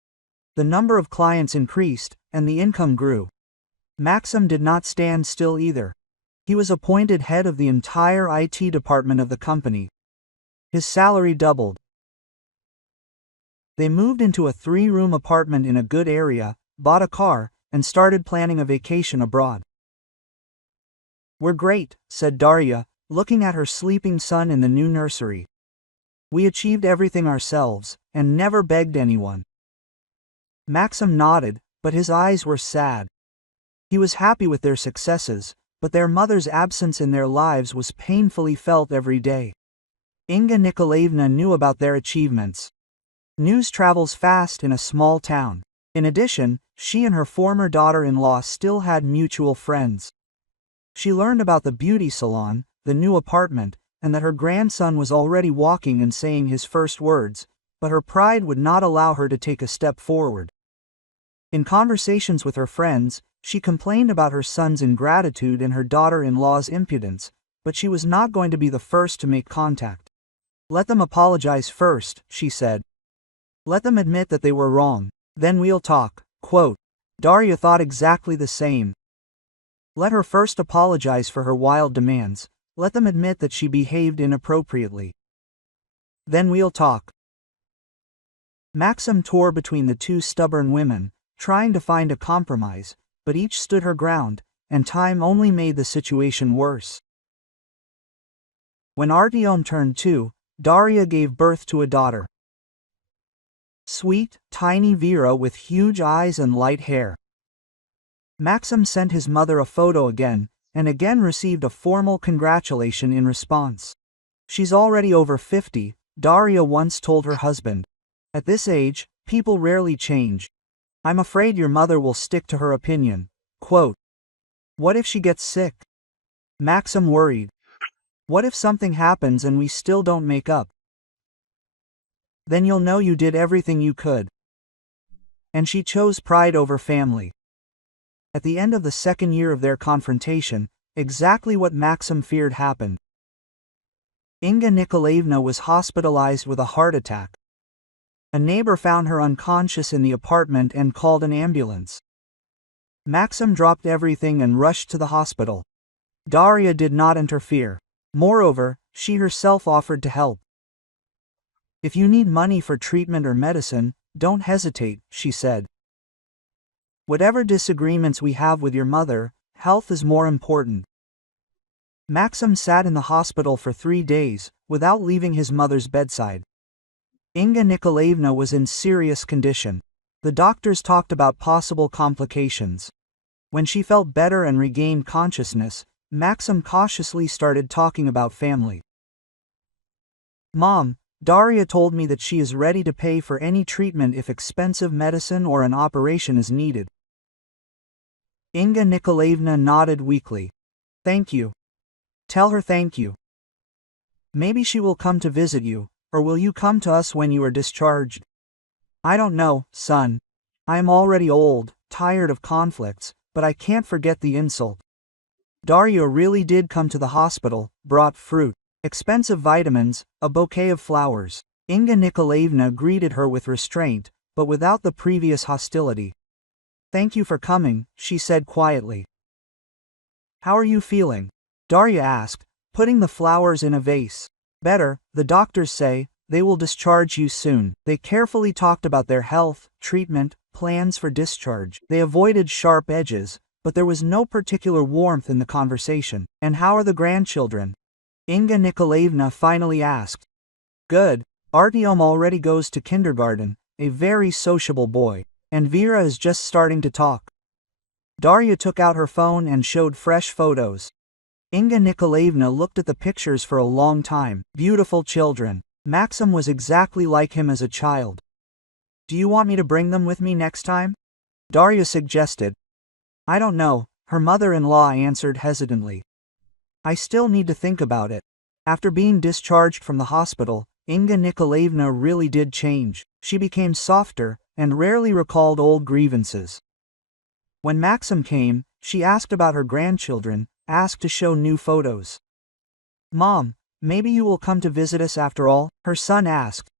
The number of clients increased, and the income grew. Maxim did not stand still either. He was appointed head of the entire IT department of the company. His salary doubled. They moved into a 3-room apartment in a good area, bought a car, and started planning a vacation abroad. "We're great," said Daria, looking at her sleeping son in the new nursery. "We achieved everything ourselves, and never begged anyone." Maxim nodded, but his eyes were sad. He was happy with their successes, but their mother's absence in their lives was painfully felt every day. Inga Nikolaevna knew about their achievements. News travels fast in a small town. In addition, she and her former daughter-in-law still had mutual friends. She learned about the beauty salon, the new apartment, and that her grandson was already walking and saying his first words, but her pride would not allow her to take a step forward. In conversations with her friends, she complained about her son's ingratitude and her daughter-in-law's impudence, but she was not going to be the first to make contact. "Let them apologize first," she said. "Let them admit that they were wrong. Then we'll talk." Quote. Daria thought exactly the same. Let her first apologize for her wild demands. Let them admit that she behaved inappropriately. Then we'll talk. Maxim tore between the two stubborn women, trying to find a compromise, but each stood her ground, and time only made the situation worse. When Artyom turned 2, Daria gave birth to a daughter. Sweet, tiny Vera with huge eyes and light hair. Maxim sent his mother a photo again, and again received a formal congratulation in response. "She's already over 50, Daria once told her husband. At this age, people rarely change. I'm afraid your mother will stick to her opinion." Quote. "What if she gets sick?" Maxim worried. "What if something happens and we still don't make up? Then you'll know you did everything you could." And she chose pride over family. At the end of the second year of their confrontation, exactly what Maxim feared happened. Inga Nikolaevna was hospitalized with a heart attack. A neighbor found her unconscious in the apartment and called an ambulance. Maxim dropped everything and rushed to the hospital. Daria did not interfere. Moreover, she herself offered to help. "If you need money for treatment or medicine, don't hesitate," she said. "Whatever disagreements we have with your mother, health is more important." Maxim sat in the hospital for 3 days, without leaving his mother's bedside. Inga Nikolaevna was in serious condition. The doctors talked about possible complications. When she felt better and regained consciousness, Maxim cautiously started talking about family. "Mom, Daria told me that she is ready to pay for any treatment if expensive medicine or an operation is needed." Inga Nikolaevna nodded weakly. "Thank you. Tell her thank you. Maybe she will come to visit you, or will you come to us when you are discharged?" "I don't know, son. I am already old, tired of conflicts, but I can't forget the insult." Daria really did come to the hospital, brought fruit, expensive vitamins, a bouquet of flowers. Inga Nikolaevna greeted her with restraint, but without the previous hostility. "Thank you for coming," she said quietly. "How are you feeling?" Daria asked, putting the flowers in a vase. "Better, the doctors say. They will discharge you soon." They carefully talked about their health, treatment, plans for discharge. They avoided sharp edges, but there was no particular warmth in the conversation. "And how are the grandchildren?" Inga Nikolaevna finally asked. Good. Artyom already goes to kindergarten, a very sociable boy, and Vera is just starting to talk. Darya took out her phone and showed fresh photos. Inga Nikolaevna looked at the pictures for a long time. Beautiful children. Maxim was exactly like him as a child. Do you want me to bring them with me next time? Darya suggested. I don't know, her mother-in-law answered hesitantly. I still need to think about it. After being discharged from the hospital, Inga Nikolaevna really did change. She became softer, and rarely recalled old grievances. When Maxim came, she asked about her grandchildren, asked to show new photos. Mom, maybe you will come to visit us after all? Her son asked.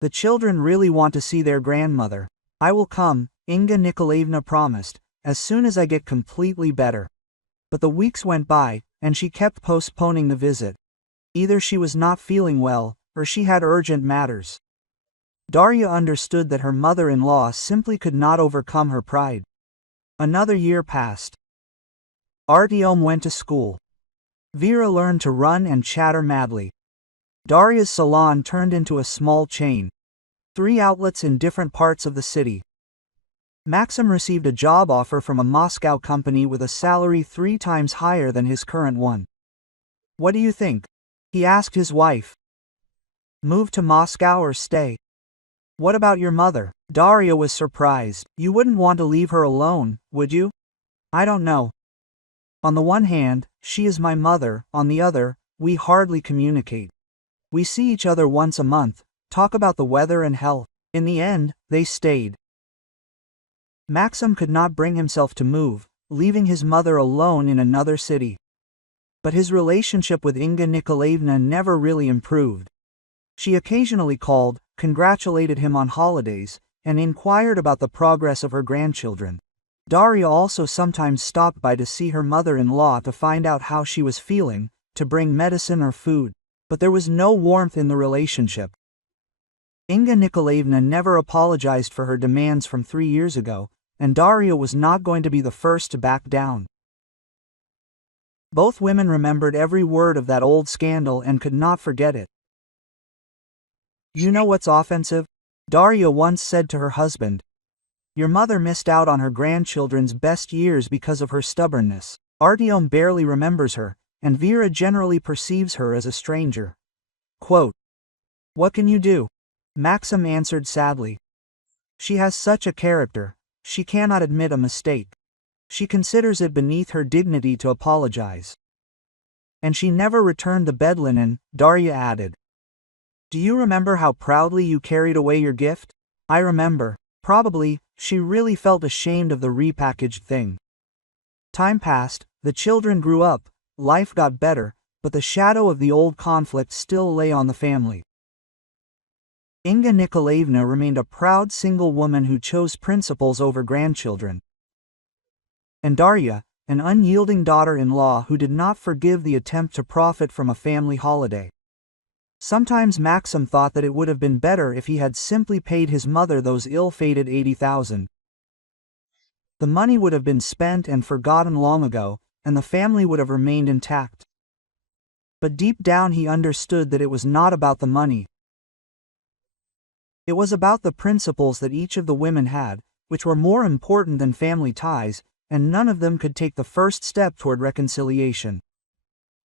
The children really want to see their grandmother. I will come, Inga Nikolaevna promised, as soon as I get completely better. But the weeks went by, and she kept postponing the visit. Either she was not feeling well, or she had urgent matters. Darya understood that her mother-in-law simply could not overcome her pride. Another year passed. Artyom went to school. Vera learned to run and chatter madly. Darya's salon turned into a small chain. 3 outlets in different parts of the city. Maxim received a job offer from a Moscow company with a salary 3 times higher than his current one. What do you think? He asked his wife. Move to Moscow or stay? What about your mother? Darya was surprised. You wouldn't want to leave her alone, would you? I don't know. On the one hand, she is my mother, on the other, we hardly communicate. We see each other once a month, talk about the weather and health. In the end, they stayed. Maxim could not bring himself to move, leaving his mother alone in another city. But his relationship with Inga Nikolaevna never really improved. She occasionally called, congratulated him on holidays, and inquired about the progress of her grandchildren. Darya also sometimes stopped by to see her mother-in-law to find out how she was feeling, to bring medicine or food. But there was no warmth in the relationship. Inga Nikolaevna never apologized for her demands from 3 years ago, and Darya was not going to be the first to back down. Both women remembered every word of that old scandal and could not forget it. You know what's offensive? Darya once said to her husband. Your mother missed out on her grandchildren's best years because of her stubbornness. Artyom barely remembers her, and Vera generally perceives her as a stranger. Quote, what can you do? Maxim answered sadly. She has such a character, she cannot admit a mistake. She considers it beneath her dignity to apologize. And she never returned the bed linen, Darya added. Do you remember how proudly you carried away your gift? I remember. Probably, she really felt ashamed of the repackaged thing. Time passed, the children grew up, life got better, but the shadow of the old conflict still lay on the family. Inga Nikolaevna remained a proud single woman who chose principles over grandchildren. And Darya, an unyielding daughter-in-law who did not forgive the attempt to profit from a family holiday. Sometimes Maxim thought that it would have been better if he had simply paid his mother those ill-fated 80,000. The money would have been spent and forgotten long ago, and the family would have remained intact. But deep down he understood that it was not about the money. It was about the principles that each of the women had, which were more important than family ties, and none of them could take the first step toward reconciliation.